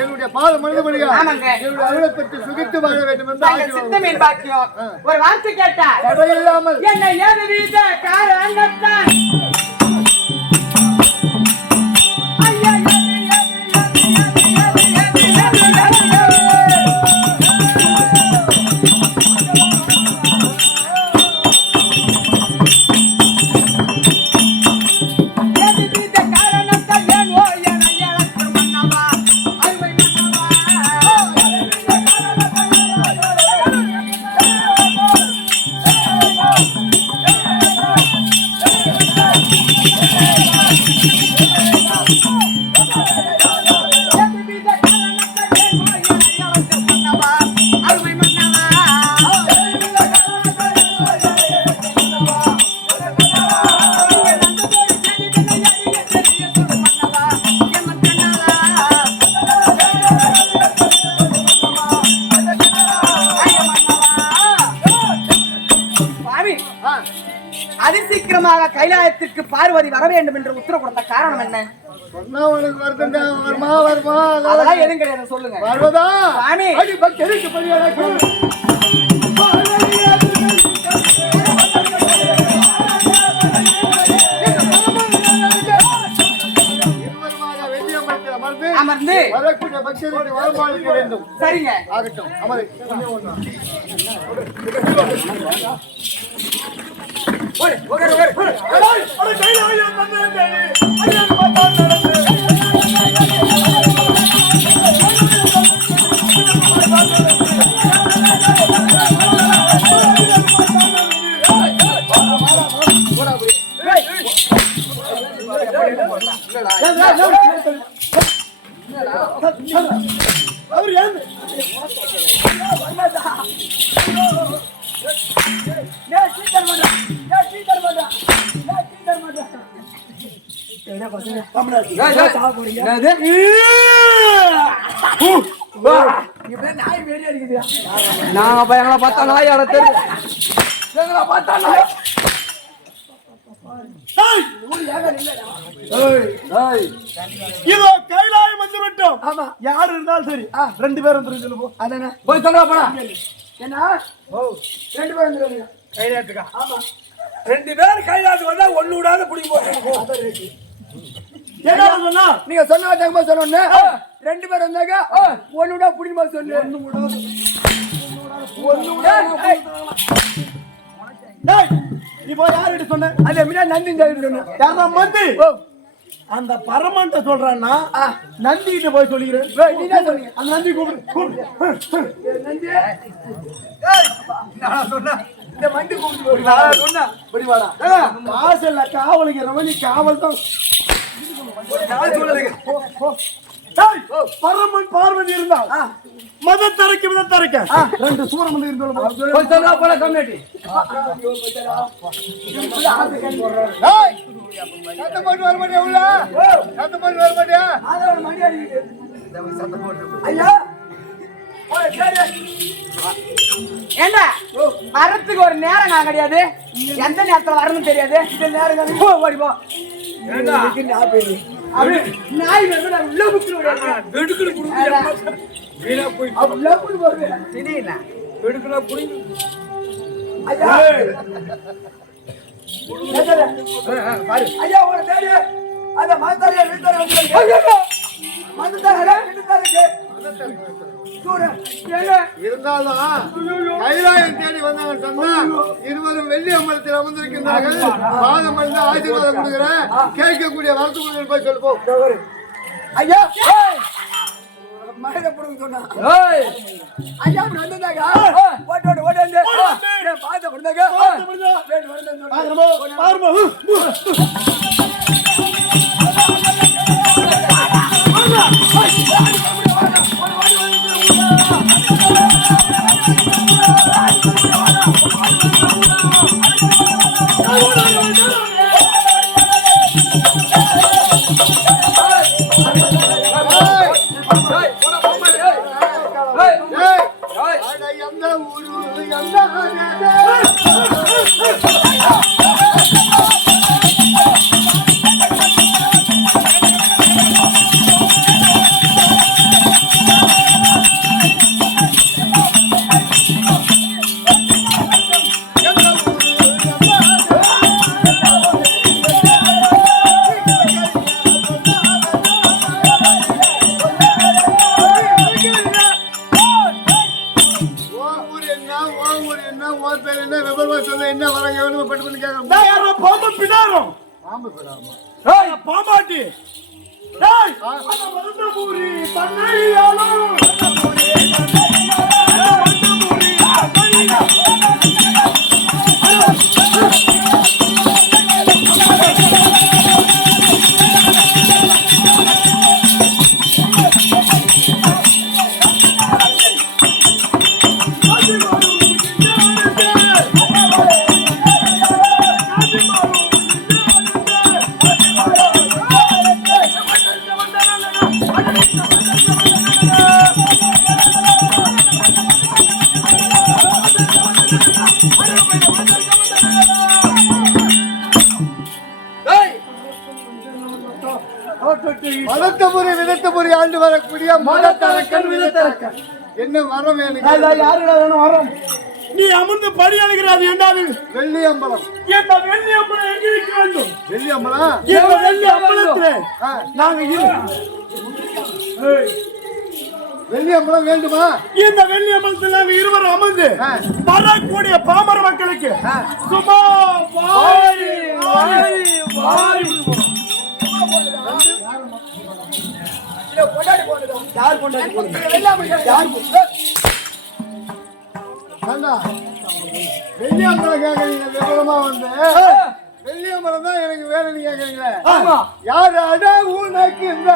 என்னுடைய பாத மனிதபடியா என்னுடைய அருளை பெற்று சுகித்து வாழ வேண்டும் என்று ஒரு வார்த்தை கேட்டார் தடையில்லாமல் என்னை ஏது வீத காரணத்தான் கைலாயத்திற்கு பார்வதி வர வேண்டும் என்று உத்தரவு கொடுத்த காரணம் என்ன? சொன்னா உனக்கு வருதுங்க, வருமா அதெல்லாம் எதுவும் கிடையாது, சொல்லுங்க. வருவதா சாமி அடி பக்தருக்கு பணியாளர்கள் அமர்ந்து வரக்கூடிய பக்தருக்கு வரமாளிக்க வேண்டும். சரிங்க, ஆகட்டும், அமரு. நான் எங்களை பார்த்தா நாய் அடத்து எங்களை பார்த்தா நாய் இதோ கைலாயம் வந்து விட்டோம். ஆமா, யாரு இருந்தாலும் சரி, 2 பேரும் சொல்லுவோம். அதானே போய் சொல்ல போனா என்ன? 2 பேரும் வந்துருங்க கைலாயத்துக்கா? ஆமா, 2 பேர் கைலாயத்துக்கு வந்தா ஒண்ணு விடாத புடிங்க போட்டு. என்ன சொன்னா நீங்க சொன்னா தங்கமா சொன்னோன்னு 2 பேர் வந்தாங்க ஒண்ணு விடா புடிமா சொல்லு. ஒண்ணு விடா இப்போ யாரு சொன்ன? அது மினா நந்தி சொன்ன யாரா மந்தி? அந்த பரமன்ட்ட சொல்றான்னா நந்தி கிட்ட போய் சொல்லிக்கிறேன். நீ என்ன சொன்னீங்க? அந்த நந்தி கூப்பிடு. நந்தி நான் சொன்னா இந்த வண்டி கூப்பிட்டு நான் சொன்னா படி வாடா. வாசல்ல காவலுக்கு ரமணி காவல் தான். நான் சொல்றேன். பரமன் பார்வதி இருந்தா மத தரக்க 2 சூரமன் இருந்தாலும் போய் சொல்றா போல கம்மிட்டி. சத்தம் போட்டு வர மாட்டியா உள்ள? சத்தம் போட்டு வர மாட்டியா? ஆதவன் மணி அடிக்குது. சத்தம் போட்டு ஐயா ஏண்டா வரத்துக்கு ஒரு நேரம் நான் கிடையாது, எந்த நேரத்துல வரணும்னு தெரியாது. இந்த நேரம் ஓடி போ. நாய் உள்ள ஐயா ஒரு தேடி அத மாத்தாரியா இருந்தாலும் கைலாயம் தேடி வந்தவன் சொன்னா இருவரும் வெள்ளி அம்பலத்தில் அமர்ந்திருக்கின்றார்கள். பாதம் பண்ண ஆசீர்வாதம் கொடுக்கிறேன், கேட்கக்கூடிய வரத்து போய் சொல்லுவோம். ஐயா மகனை புடுங்க சொன்னா ஐயா அப்படி வந்தாங்க ஓட்டோட ஓடாந்து பாத்த வந்தாங்க பாம்பாட்டி மதத்த முறை விதத்த முறை ஆண்டு வரக்கூடிய மதத்தரக்கன் விதத்தரக்கன் என்ன வரம் வேணும்? நீ அமர்ந்து படி அழுகிறாது என்றால் வெள்ளி அம்பலம். இந்த வெள்ளி அம்பலம் எங்க இருக்க வேண்டும்? வெள்ளி அம்பலம் இந்த வெள்ளி அம்பலத்திலே நாங்க வெள்ளி அம்பலம் வேண்டுமா? இந்த வெள்ளி அம்பலத்தில் நாங்க இருவரும் அமர்ந்து வரக்கூடிய பாமர மக்களுக்கு சுபா வாரி வாரி வாரி வெள்ளி அம்பலம் கேக்குறீங்க விவரமா வந்து வெள்ளி அம்பலம் தான் எனக்கு வேணும்னு கேக்குறீங்களே. யாரு அட உனக்கு இந்த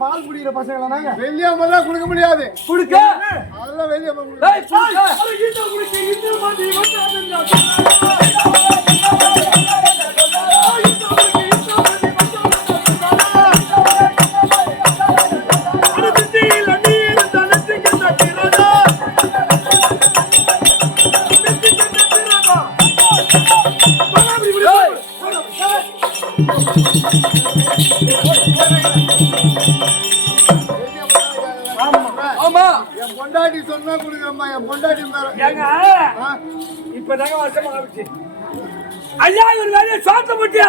பால் குடிக்கிற பசங்களா நாங்க வெள்ளி அம்பலம் கொடுக்க முடியாது. அதெல்லாம் வெள்ளி அம்பலம் என் பொண்டாட்டி சொன்னா கொடுக்குறம்மா. என் பொண்டாட்டி இப்பதாங்க வருஷமா ஆரம்பிச்சு ஐயா இவர் வேலையை சோத்த முட்டியா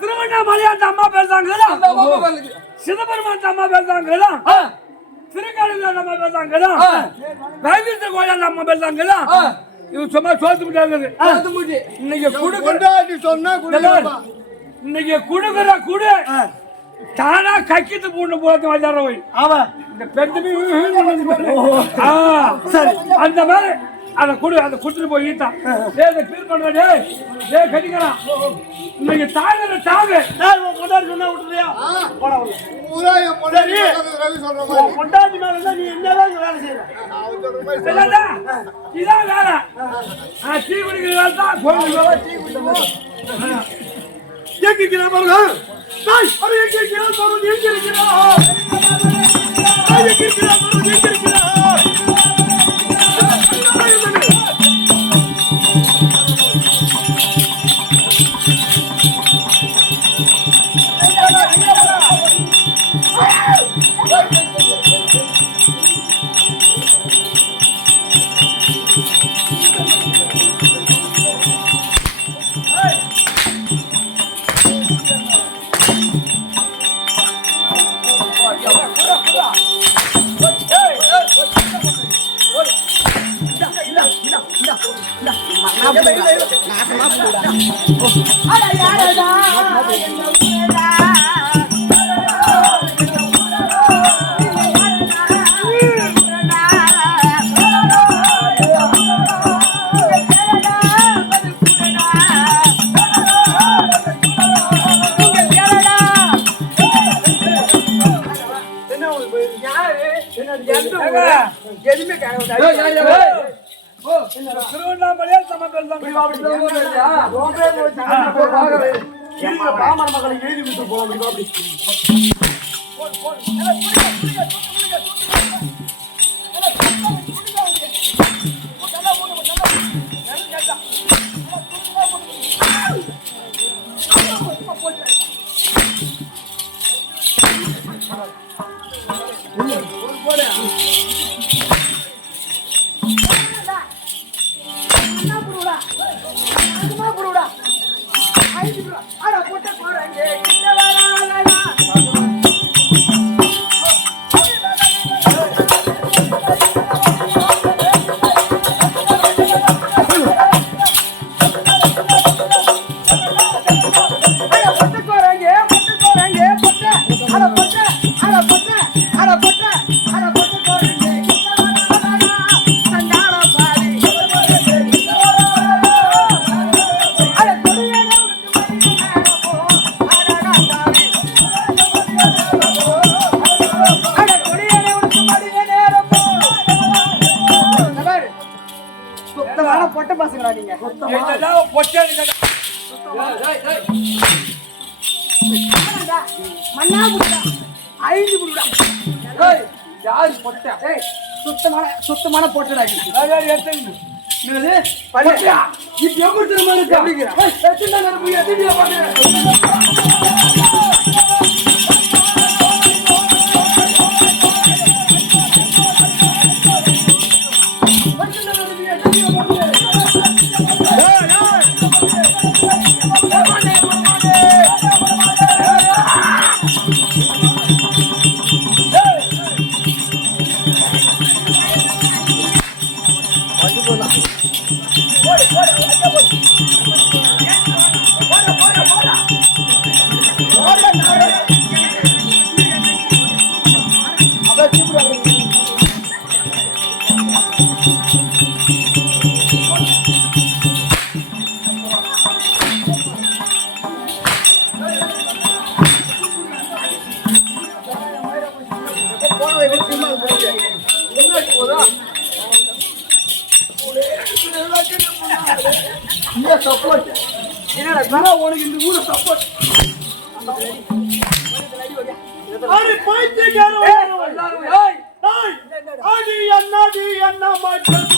திருவண்ணாமலையா அந்த அம்மா பேசுறாங்க, சிதம்பரமாத்த அம்மா பேசுறாங்க, திருக்காடுல அம்மா பேசுறாங்க, வைகுண்ட கோயில் அம்மா பேசுறாங்க. இவன் சும்மா சோத்து முட்டியா இன்னைக்கு பொண்டாட்டி சொன்னா கொடுக்குறம்மா. இன்னைக்கு குடுக்குற குடு தானா கக்கிட்டு பூண்டு போறது வந்தாரோய் அவன் இந்த பெருமை சரி அந்த மாதிரி அதை கொடு அதை கொடுத்துட்டு போய் ஈத்தான் ஃபீல் பண்றே கட்டிக்கிறான். இன்னைக்கு தாங்க தாங்க கொண்டாடி சொன்னா விட்டுறியா பூரா என் பொண்டாட்டி ரவி சொல்ற மாதிரி கொண்டாடி மேல நீ என்னதான் வேலை செய்யற இதான் வேலை. டீ குடிக்கிற வேலை தான் டீ குடிக்கணும். எங்கிருக்கிறார்கள் அவர் எங்கிருக்கிறார் பொருள் எங்கிருக்கிறார் எங்கிருக்கிறார் பொருள் எங்கிருக்கிறார் பாமர மக்களை எழுதி விட்டு போலாம். சுத்தமான பொட்ட பசங்களா நீங்க என்னடா பொச்சாடி கட்ட மண்ணா புடுடா ஐந்து புடுடா ஏய் யார் பொட்டா ஏய் சுத்தமான பொட்டடா இது யார் ஏத்தங்க என்னது பொட்டா இது எப்படி தெரியுமா இருக்கு அப்படிங்கற ஏய் எத்தனை நேரம் போய் எதிரியா பாக்குற என்னடா உனக்கு இந்த ஊர சப்போர்ட் அடி பைத்தியக்கார எல்லாரும் ஏய் ஏய் அடி அண்ணா மாட்டேன்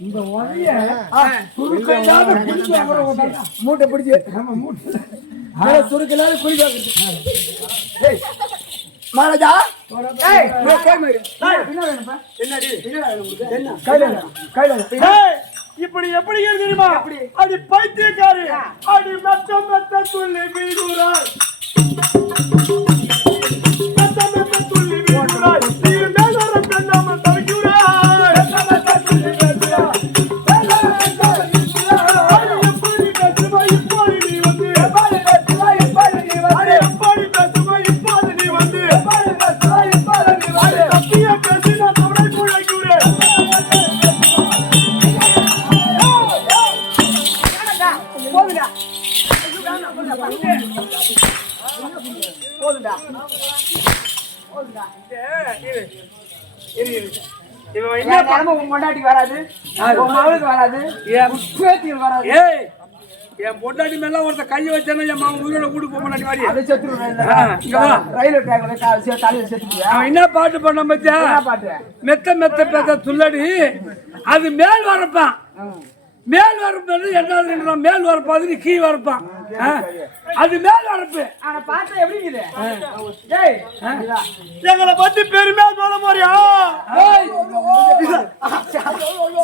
இந்த ஒளிய சுருக்கையாத குளிச்சு அவரை ஓட்டாங்க மூட்டை பிடிச்சு ஆமா மூட்டை சுருக்கையாத குளிச்சு மகாராஜா ஏய் இப்படி எப்படி தெரியுமா அது பைத்தியக்காரி அடி மெத்த துள்ளி வீடுறாய் மெத்த துள்ளி வீடுறாய் நீ மேலோர பெண்ணாம தவிக்கிறாய் என் பொண்டாட்டி மேல ஒருத்த கைய வச்சானே என் மாமன் உயிரோட கூட்டு போக மாட்டாடி என்ன பாட்டு பண்ண பத்தியா மெத்த மெத்த பேத்த துள்ளடி அது மேல் வரப்பான் மேல் வரப்பு என்ன மேல் வரப்பாது கீழ் வரப்பான் அது மேல் வரப்பு. ஆனா பார்த்தா எப்படி இருக்குது? டேய் எங்களை பத்தி பெருமையா சொல்ல போறியா?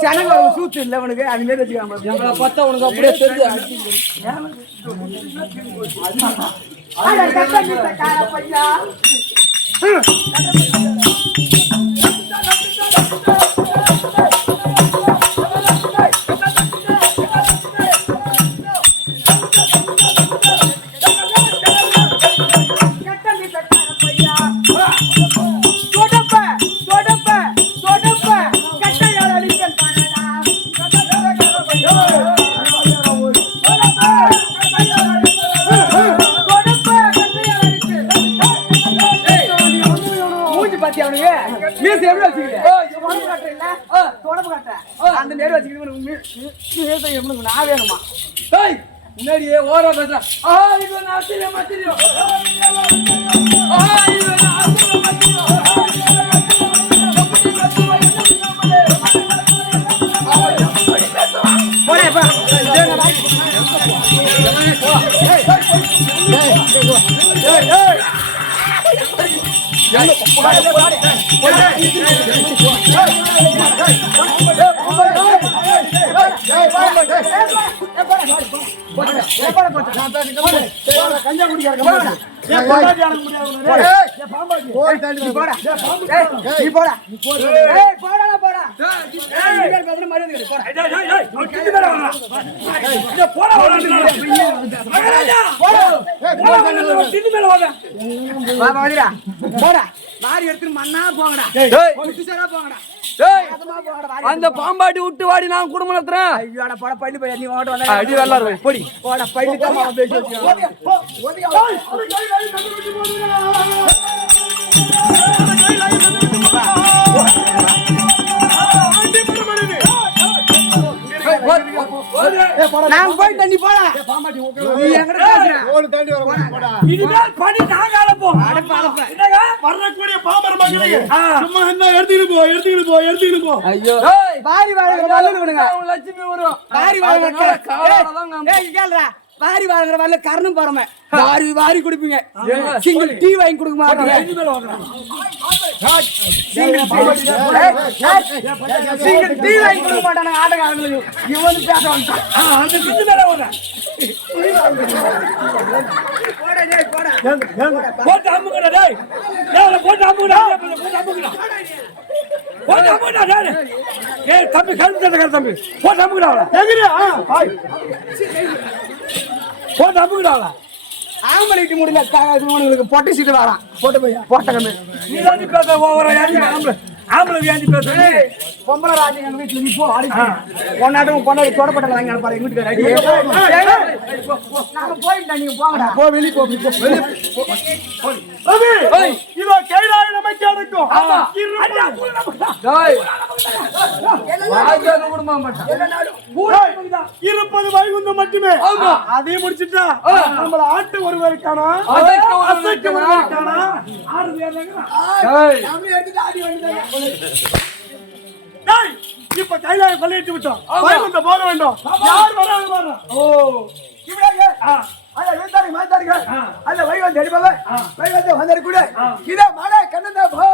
சனங்க சூத்து இல்ல உனக்கு அது மாதிரி வச்சுக்காம எங்களை பார்த்தா உனக்கு அப்படியே தெரியுது. அட கட்ட கார பையா அந்த நேரம் வச்சுக்கிட்டு நான் வேணுமா? முன்னாடியே ஓரா பேச அந்த பாம்பாட்டி விட்டு வாடி நான் குடும்பம் நடத்துறேன். ஐயோட பட பள்ளி போய் நீ ஓட அடி வரலாறு போடி போட பள்ளி தான் பேசி நான் போய் தண்ணி போட நீ எங்கட பேசுற ஓடு தண்ணி வர போடா இதுதான் பணி நாங்க அலப்போம் என்னங்க வரக்கூடிய பாமர மகளே சும்மா என்ன எடுத்துக்கிட்டு போ ஐயோ பாரி வாங்குற வல்ல விடுங்க லட்சுமி வரும் பாரி வாங்குற ஏய் கேளுடா பாரி வாங்குற வல்ல கரணும் போறமே வாரி குடிப்பீங்க சிங்கிள் டீ வாங்கி கொடுக்க மாட்டீங்க சிங்கிள் டீ வாங்கி கொடுக்க மாட்டானே ஆட்டக்காரங்களுக்கு இவனு பேச வந்தான் அந்த சிந்து மேல ஓட போட்டு அம்முங்கடா டேய் டேய் போட்டு அம்முங்கடா ஏய் தம்பி கழுத்து தம்பி போட்டு அம்முங்கடா எங்கடா போட்டு அம்முங்கடா ஆம்பளைக்கு முடியல உங்களுக்கு பொட்டை சீட்டு வரான் போட்டு போய் போட்டகமே நீ தான் பேச ஓவரா யாரு ஆம்பளை வியாதி பேச பொம்பளை ராஜி எங்க வீட்டுல நீ போ அடி பொண்ணாட்டும் பொண்ணாடி தொடப்பட்டல வாங்கி பாரு எங்க வீட்டுக்கு ரெடி நாங்க போயிட்டா நீங்க போங்கடா போ வெளிய போ ரவி இதோ கைலாய நமக்கு அடக்கும் ஆமா டேய் வாஜான குடும்பம் மட்ட இருப்பது வைகுந்தம் மட்டுமே அதே முடிச்சிட்டா நம்மள ஆட்டு ஒருவருக்கான அசைக்க ஒருவருக்கான ஆறு பேர்லங்கறா டேய் நாம எடுத்து ஆடி வந்துட்டாங்க டேய் இப்ப கைலாய கொள்ளையிட்டு விட்டோம் வைகுந்தம் போக வேண்டும் யார் வராங்க பாரு ஓ இவரே அல்ல வைந்தாரி மாத்தாரிங்க அல்ல வைவந்த அடிபவ வைவந்த வந்தர் கூட இத மாடே கண்ணந்த போ